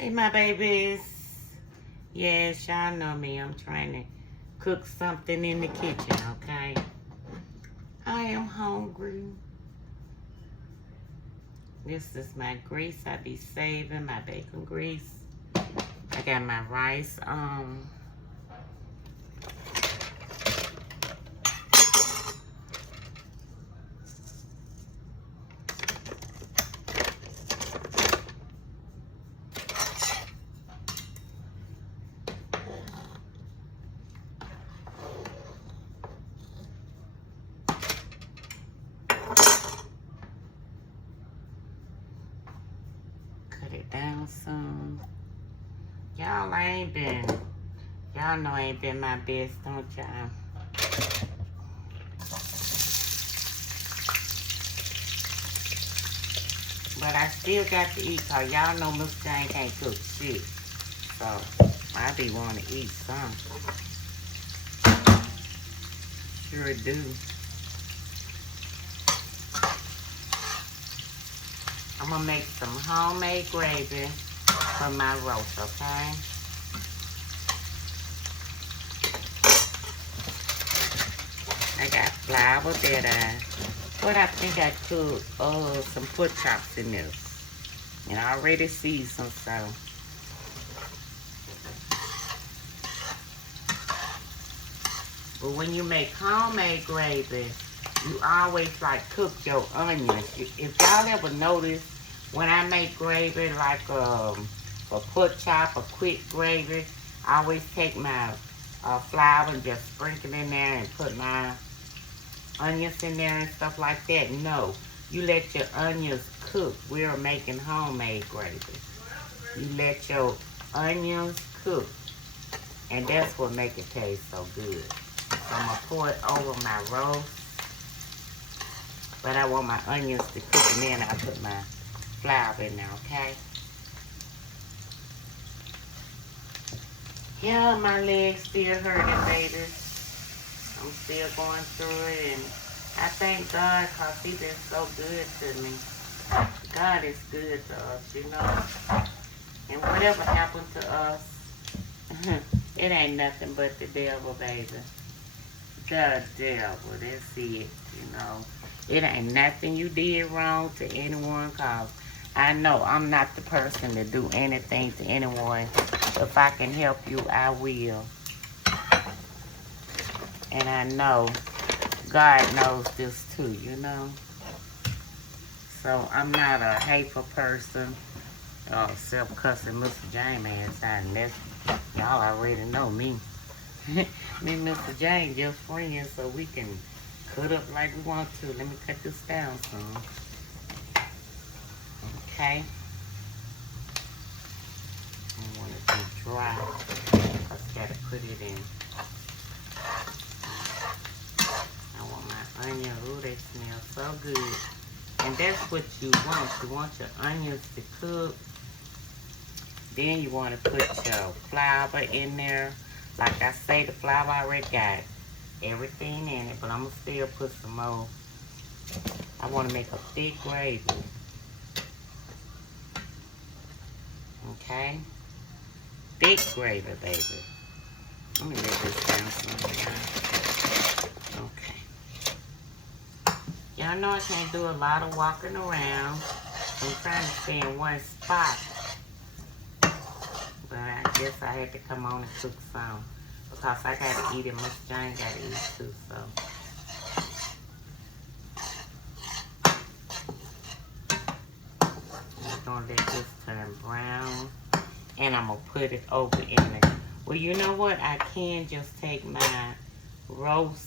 Hey, my babies. Yes, y'all know me. I'm trying to cook something in the kitchen, okay? I am hungry. This is my grease I be saving, my bacon grease. I got my rice on. Cut it down some. Y'all know I ain't been my best, don't y'all? But I still got to eat, cause y'all know Miss Jane can't cook shit. So I be wanting to eat some. Sure do. I'm gonna make some homemade gravy for my roast, okay? I got flour that I think I cooked some pork chops in this. And I already seasoned, so. But when you make homemade gravy, you always like cook your onions. If y'all ever notice, when I make gravy like a pork chop, a quick gravy, I always take my flour and just sprinkle in there and put my onions in there and stuff like that. No, you let your onions cook. We're making homemade gravy. You let your onions cook, and that's what make it taste so good. So I'm gonna pour it over my roast, but I want my onions to cook, and then I put my flour in there, okay? Yeah, my legs still hurting, baby. I'm still going through it, and I thank God because He been so good to me. God is good to us, you know? And whatever happened to us, it ain't nothing but the devil, baby. The devil, that's it, you know? It ain't nothing you did wrong to anyone, because I know I'm not the person to do anything to anyone. If I can help you, I will. And I know God knows this too, you know? So I'm not a hateful person, self-cussing Mr. James ass out, and that's, y'all already know me. Me and Mr. James just friends, so we can cut up like we want to. Let me cut this down some. Okay. I want it to be dry. Just gotta put it in. I want my onion. Ooh, they smell so good. And that's what you want. You want your onions to cook. Then you want to put your flour in there. Like I say, the flour already got everything in it, but I'm going to still put some more. I want to make a thick gravy. Okay? Thick gravy, baby. Let me let this down some. Okay. Y'all know I can't do a lot of walking around. I'm trying to stay in one spot. But I guess I had to come on and cook some. Because I got to eat it. Miss Jane got to eat too, so. I'm going to let this turn brown. And I'm going to put it over in there. Well, you know what? I can just take my roast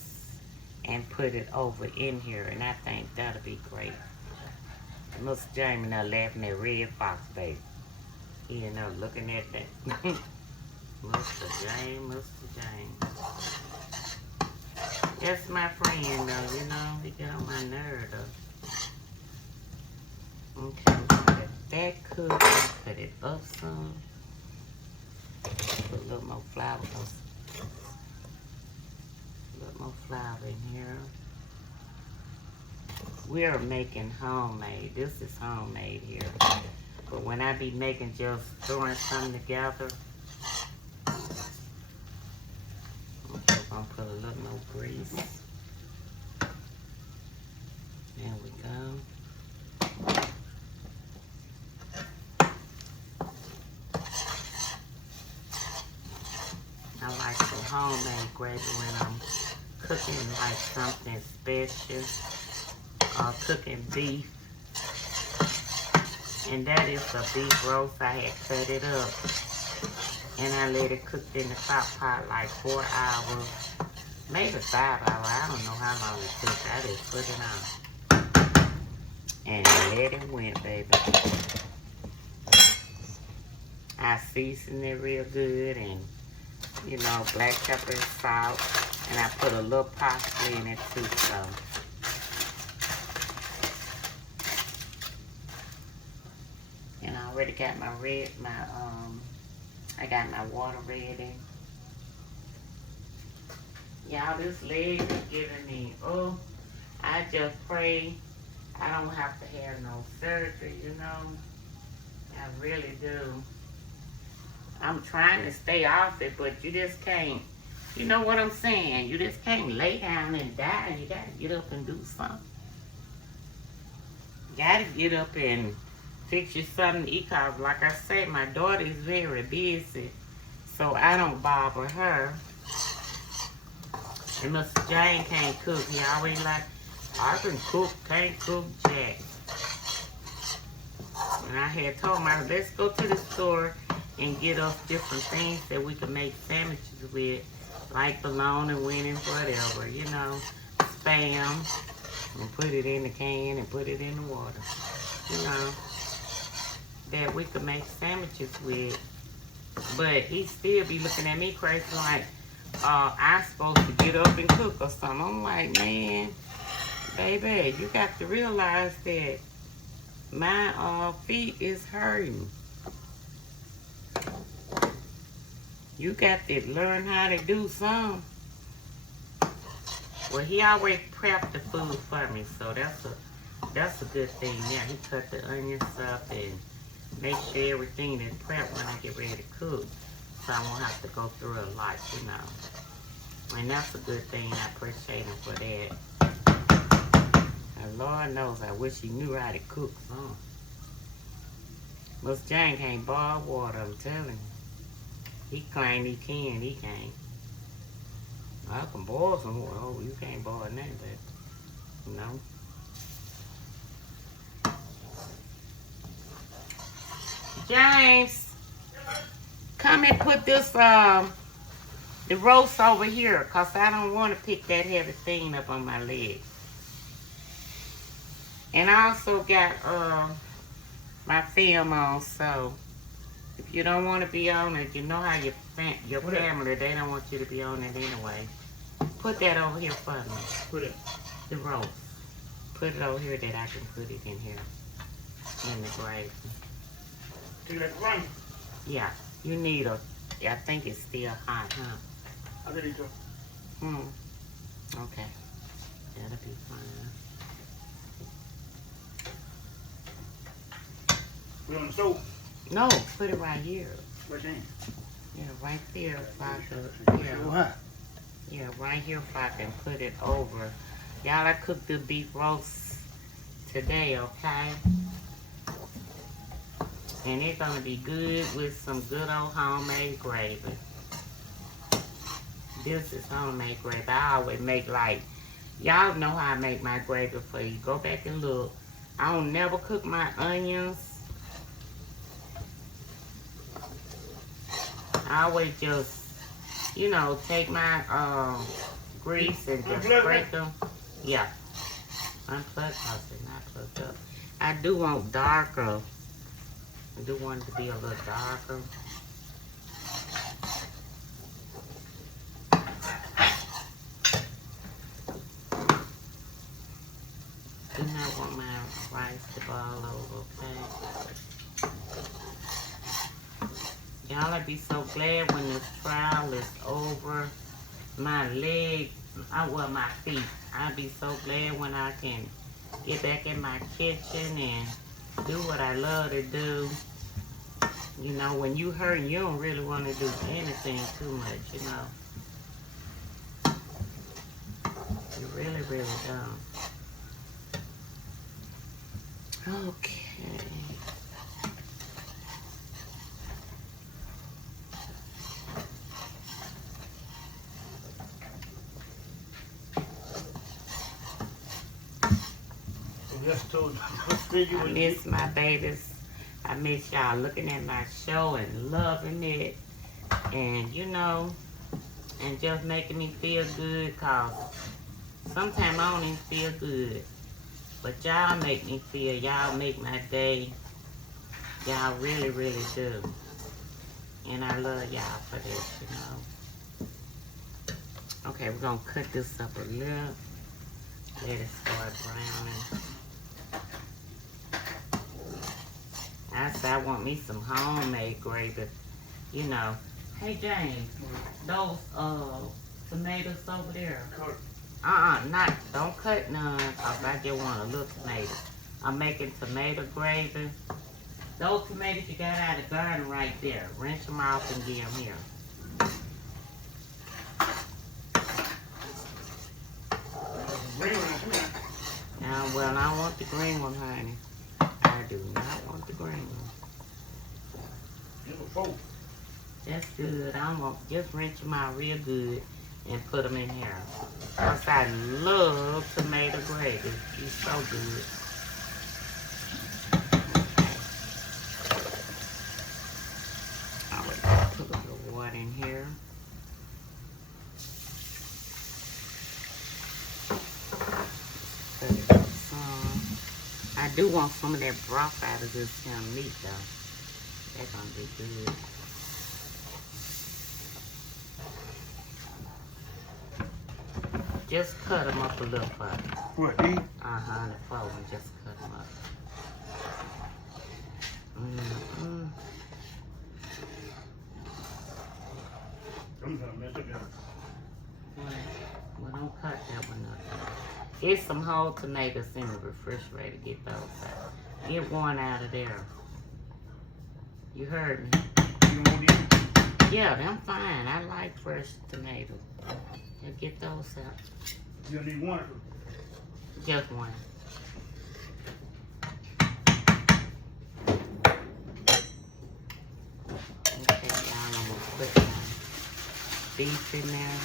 and put it over in here. And I think that'll be great. Miss Jane now laughing at Red Fox, baby. You know, looking at that. Mr. James, Mr. James. That's my friend, though, you know. He get on my nerve, though. Okay, let that cook. Cut it up some. Put a little more flour. A little more flour in here. We're making homemade. This is homemade here. But when I be making just throwing something together, I'm just gonna put a little more grease. There we go. I like the homemade gravy when I'm cooking like something special or cooking beef. And that is a beef roast. I had cut it up and I let it cook in the crock pot like 4 hours, maybe 5 hours. I don't know how long it took. I just put it on and let it went, baby. I seasoned it real good and, you know, black pepper and salt, and I put a little parsley in it too, so. And I already got my I got my water ready. Y'all, this leg is giving me, oh, I just pray I don't have to have no surgery, you know. I really do. I'm trying to stay off it, but you just can't, you know what I'm saying? You just can't lay down and die. You gotta get up and do something. You gotta get up and fix you something to eat, cause like I said, my daughter is very busy, so I don't bother her. And Mr. Jane can't cook. He always like, I can cook, can't cook jack. And I had told him, let's go to the store and get us different things that we can make sandwiches with, like bologna, winning, whatever, you know, Spam, and put it in the can and put it in the water, you know, that we could make sandwiches with. But he still be looking at me crazy like, I'm supposed to get up and cook or something. I'm like, man, baby, you got to realize that my feet is hurting. You got to learn how to do something. Well, he always prepped the food for me, so that's a good thing. Yeah, he cut the onions up and make sure everything is prepped when I get ready to cook, so I won't have to go through a lot, you know. And that's a good thing. I appreciate him for that. And Lord knows, I wish he knew how to cook some. Miss Jane can't boil water, I'm telling you. He claimed he can, he can't. I can boil some water. Oh, you can't boil nothing, but you know. James, come and put this the roast over here, cause I don't want to pick that heavy thing up on my leg. And I also got my film on, so if you don't want to be on it, you know how your family, they don't want you to be on it anyway. Put that over here for me. Put it. The roast. Put it over here that I can put it in here. In the gravy. Take that run. Yeah. You need I think it's still hot, huh? I ready to. Okay. That'll be fine. Put it on the stove. No, put it right here. Right in. Yeah, right there if I could. Yeah. Yeah, right here if I can put it over. Y'all, I cooked the beef roast today, okay? And it's gonna be good with some good old homemade gravy. This is homemade gravy. I always make like, y'all know how I make my gravy for you. Go back and look. I don't never cook my onions. I always just, you know, take my grease and just scrape them. Yeah. Unplug because they're not plugged up. I do want darker. I do want it to be a little darker. Do not want my rice to boil over, okay? Y'all, I'd be so glad when this trial is over. My leg, well, my feet. I'd be so glad when I can get back in my kitchen and do what I love to do. You know, when you hurt, you don't really want to do anything too much, you know. You really, really don't. Okay. Just told I miss my babies. I miss y'all looking at my show and loving it. And, you know, and just making me feel good, cause sometimes I don't even feel good. But y'all make me feel, y'all make my day. Y'all really, really do. And I love y'all for this, you know. Okay, we're gonna cut this up a little. Let it start browning. I said I want me some homemade gravy, you know. Hey James, those tomatoes over there. Don't cut none, cause I just want a little tomato. I'm making tomato gravy. Those tomatoes you got out of the garden right there. Rinse them off and get them here. Well, I want the green one, honey. I do not want the green one. That's good. I want just rinse them out real good and put them in here. Cause I love tomato gravy. It's so good. I would put a little water in here. I do want some of that broth out of this meat though. That's gonna be good. Just cut them up a little further. What, these? Uh-huh, the four and just cut them up. I'm gonna mess it up. Well, don't cut that one up. There's some whole tomatoes in the refrigerator. Get those out. Get one out of there. You heard me. You don't want these? Yeah, them fine. I like fresh tomatoes. Yeah, get those out. You don't need one of them. Just one. Okay, y'all, I'm gonna put my beef in there.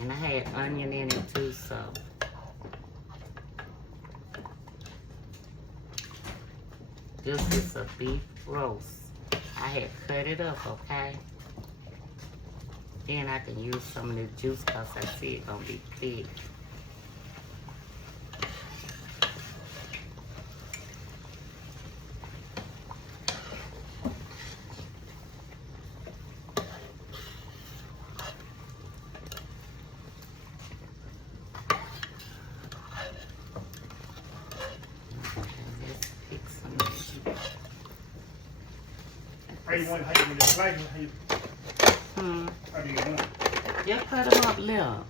And I had onion in it too, so. This is a beef roast. I had cut it up, okay? Then I can use some of the juice because I see it's gonna be thick. How you want this slice? How do you want it? Just cut them up little.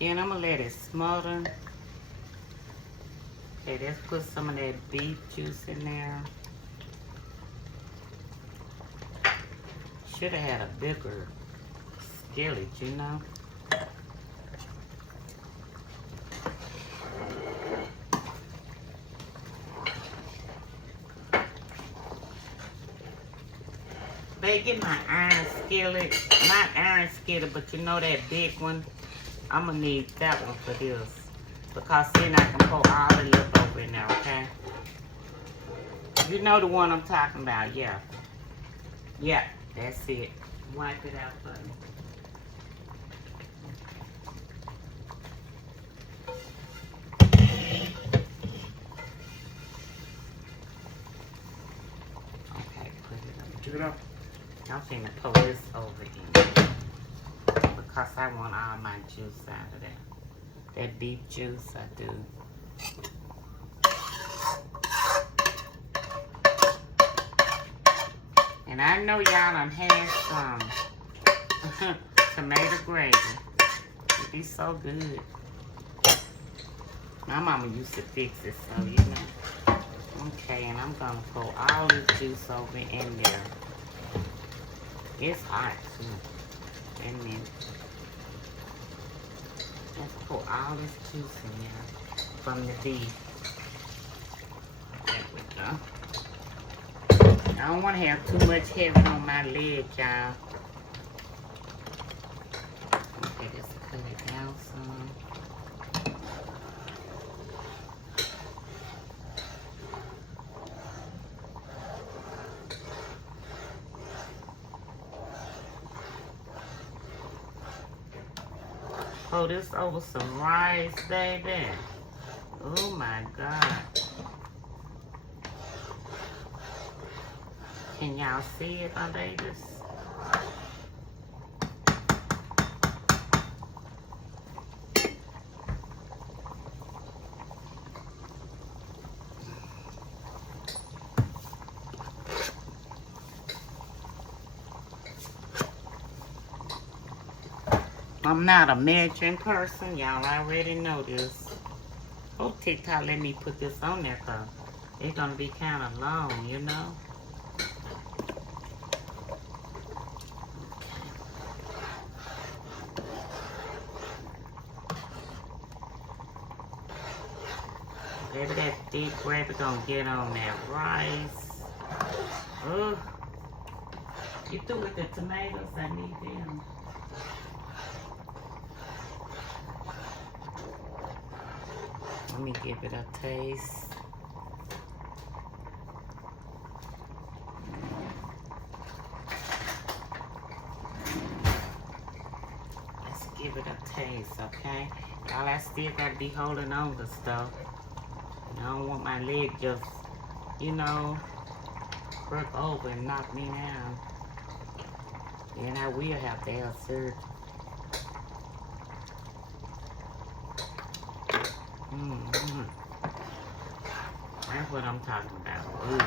Then I'm gonna let it smother. Okay, let's put some of that beef juice in there. Should have had a bigger skillet, you know. They get my iron skillet, not iron skillet, but you know that big one. I'm gonna need that one for this because then I can pour all the leftover in there, okay? You know the one I'm talking about, yeah. Yeah, that's it. Wipe it out for me. Okay, put it up. Check it out. I'm finna pour this over in because I want all my juice out of that. That beef juice, I do. And I know y'all done had some tomato gravy. It'd be so good. My mama used to fix it, so you know. Okay, and I'm gonna pour all this juice over in there. It's hot too. And then let's pour all this juice in there from the beef. There we go. I don't want to have too much heavy on my leg, y'all. Okay, just cut it down some. Pour this over some rice, baby. Oh my God. Can y'all see it, my babies? I'm not a measuring person. Y'all already know this. Hope TikTok let me put this on there because it's going to be kind of long, you know. Maybe that deep gravy going to get on that rice. Ugh. You through with the tomatoes? I need them. Let me give it a taste. Let's give it a taste, okay? Y'all, I still gotta be holding on to stuff. I don't want my leg just, you know, crook over and knock me down. And I will have to have surgery. That's what I'm talking about. Ooh.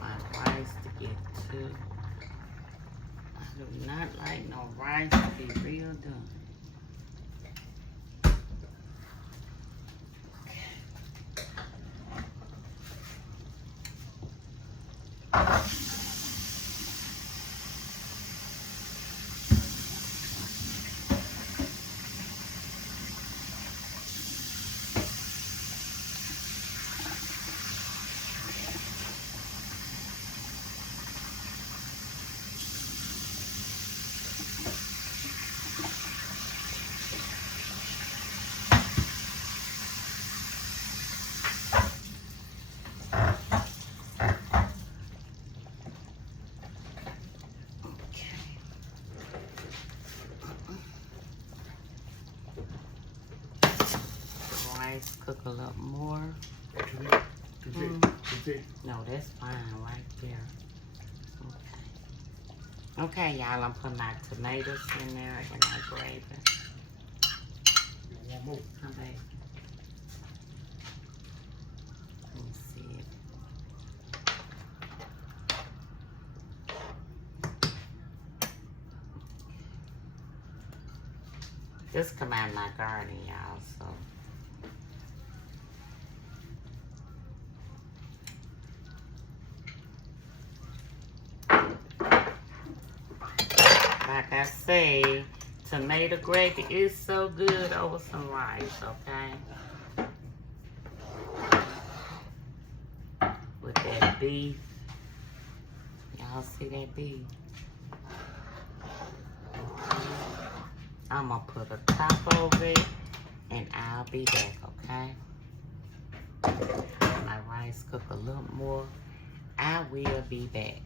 My rice to get too. I do not like no rice to be real done. Cook a little more. No, that's fine right there. Okay. Okay, y'all, I'm putting my tomatoes in there and my gravy. One more. Come back. Let me see it. This come out of my garden, y'all, so. Like I say, tomato gravy is so good over some rice, okay? With that beef. Y'all see that beef? Okay. I'm gonna put a top over it and I'll be back, okay? Let my rice cook a little more. I will be back.